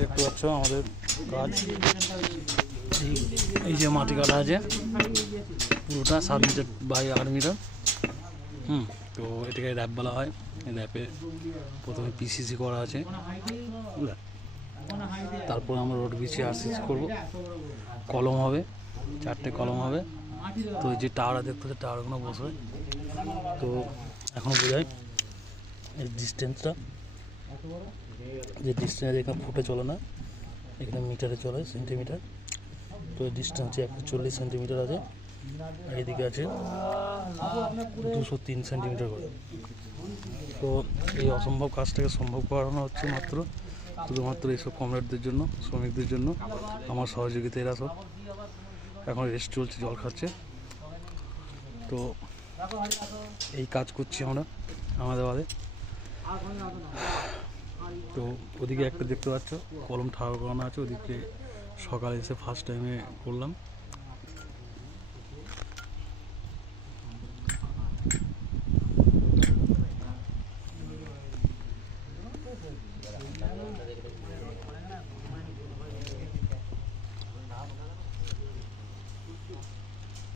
দেখতে পাচ্ছ আমাদের কাজ এই যে মাটি কাটা আছে পুরোটা 7 মিটার বাই 8 মিটার। তো এটাকে র্যাপ বলা হয়। র্যাপে প্রথমে পিসিসি করা আছে, বুঝলে, তারপর আমরা রোড বিছিয়ে আরসিসি করবো, কলম হবে, 4টে কলম হবে। তো এই যে টাওয়ার দেখতে হচ্ছে টাওয়ারগুলো বসবে। তো এখনও বোঝায় এই ডিস্টেন্সটা, যে ডিস্টেন্স এখানে ফুটে চলে না, এখানে মিটারে চলে, সেন্টিমিটার। তো এই ডিস্টেন্স 140 সেন্টিমিটার আছে, আর এদিকে আছে 203 সেন্টিমিটার করে। তো এই অসম্ভব কাজটাকে সম্ভব করানো হচ্ছে শুধুমাত্র এইসব কমরেডদের জন্য, শ্রমিকদের জন্য। আমার সহযোগিতা এরা সব এখন রেস্ট চলছে, জল খাচ্ছে। তো এই কাজ করছি আমরা আমাদের বাদে। তো ওদিকে একটা দেখতে পাচ্ছ কলম ঠাড়া করানো আছে, ওদিকে সকালে এসে ফার্স্ট টাইমে করলাম।